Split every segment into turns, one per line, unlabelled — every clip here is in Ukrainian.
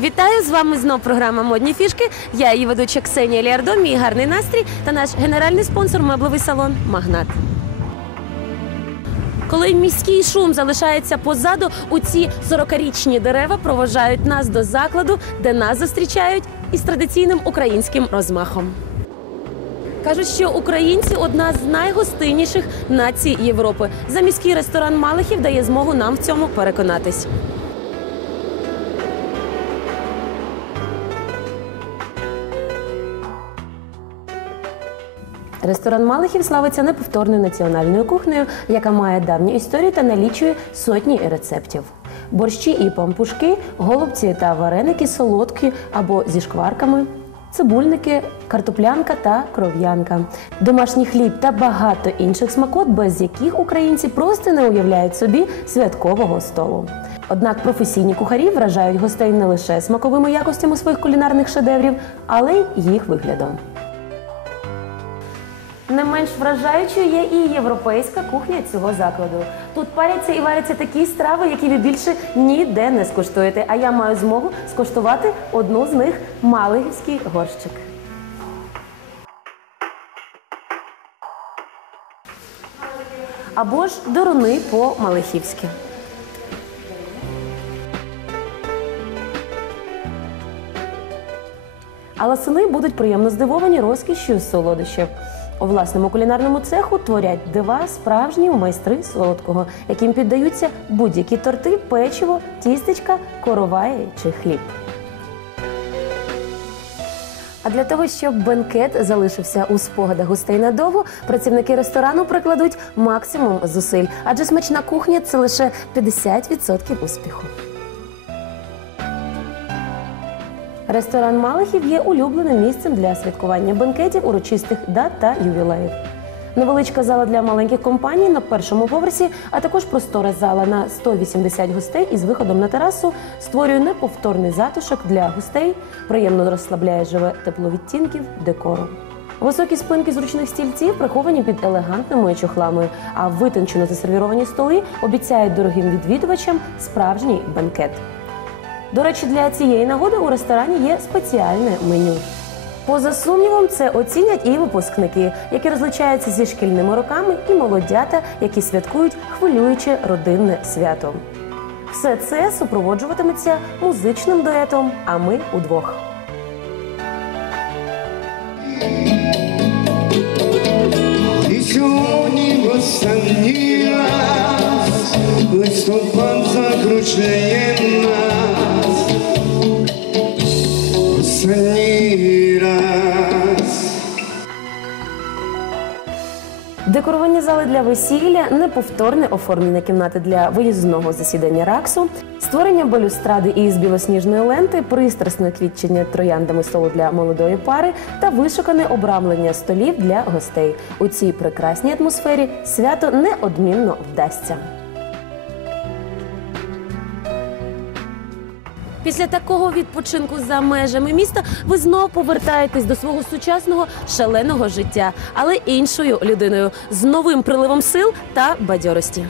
Вітаю з вами знов програма Модні фішки. Я її ведуча Ксенія Ліардо, мій гарний настрій та наш генеральний спонсор меблевий салон Магнат. Коли міський шум залишається позаду, у ці 40-річні дерева проважають нас до закладу, де нас зустрічають із традиційним українським розмахом. Кажуть, що українці одна з найгостинніших націй Європи. За міський ресторан Малихів дає змогу нам в цьому переконатись. Ресторан Малихів славиться неповторною національною кухнею, яка має давню історію та налічує сотні рецептів. Борщі і пампушки, голубці та вареники солодкі або зі шкварками, цибульники, картоплянка та кров'янка, домашній хліб та багато інших смакот, без яких українці просто не уявляють собі святкового столу. Однак професійні кухарі вражають гостей не лише смаковими якостями своїх кулінарних шедеврів, але й їх виглядом. Не менш вражаючою є і європейська кухня цього закладу. Тут паряться і варяться такі страви, які ви більше ніде не скуштуєте. А я маю змогу скуштувати одну з них малихівський горщик. Або ж дорони по-малихівськи. Але сини будуть приємно здивовані розкішшю солодощів. У власному кулінарному цеху творять дива справжні майстри солодкого, яким піддаються будь-які торти, печиво, тістечка, короваї чи хліб. А для того, щоб бенкет залишився у спогадах гостей надовго, працівники ресторану прикладуть максимум зусиль, адже смачна кухня це лише 50% успіху. Ресторан Малихів є улюбленим місцем для святкування бенкетів, урочистих дат та ювілеїв. Невеличка зала для маленьких компаній на першому поверсі, а також простора зала на 180 гостей із виходом на терасу створює неповторний затишок для гостей, приємно розслабляє живе тепло відтінків, декору. Високі спинки зручних стільців приховані під елегантними чохлами, а витончено засервіровані столи обіцяють дорогим відвідувачам справжній бенкет. До речі, для цієї нагоди у ресторані є спеціальне меню. Поза сумнівом, це оцінять і випускники, які розлучаються зі шкільними роками, і молодята, які святкують хвилююче родинне свято. Все це супроводжуватиметься музичним дуетом, а ми удвох.
І сьогодні в останній раз листопад закручує Раз.
Декоровані зали для весілля, неповторне оформлення кімнати для виїзного засідання раксу, створення балюстради із білосніжної ленти, пристрасне квітчення трояндами столу для молодої пари та вишукане обрамлення столів для гостей. У цій прекрасній атмосфері свято неодмінно вдасться. Після такого відпочинку за межами міста ви знову повертаєтесь до свого сучасного шаленого життя, але іншою людиною з новим приливом сил та бадьорості.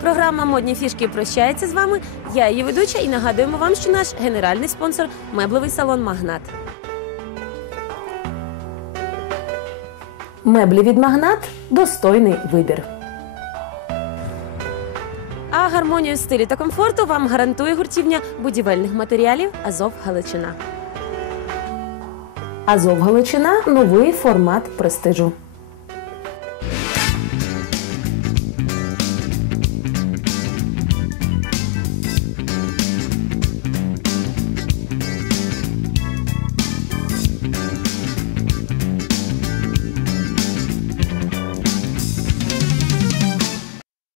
Програма Модні фішки прощається з вами. Я її ведуча і нагадуємо вам, що наш генеральний спонсор меблевий салон Магнат. Меблі від Магнат достойний вибір. Гармонію стилю та комфорту вам гарантує гуртівня будівельних матеріалів Азов Галичина. Азов Галичина новий формат престижу.